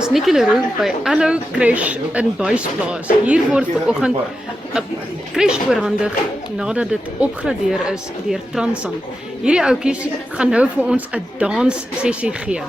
Dis Nikki Leroux by Allo Crash in Buysplaas. Hier word vanoggend 'n crash oorhandig nadat dit opgradeer is deur Transam. Hierdie ouetjies gaan nou vir ons 'n danssessie gee.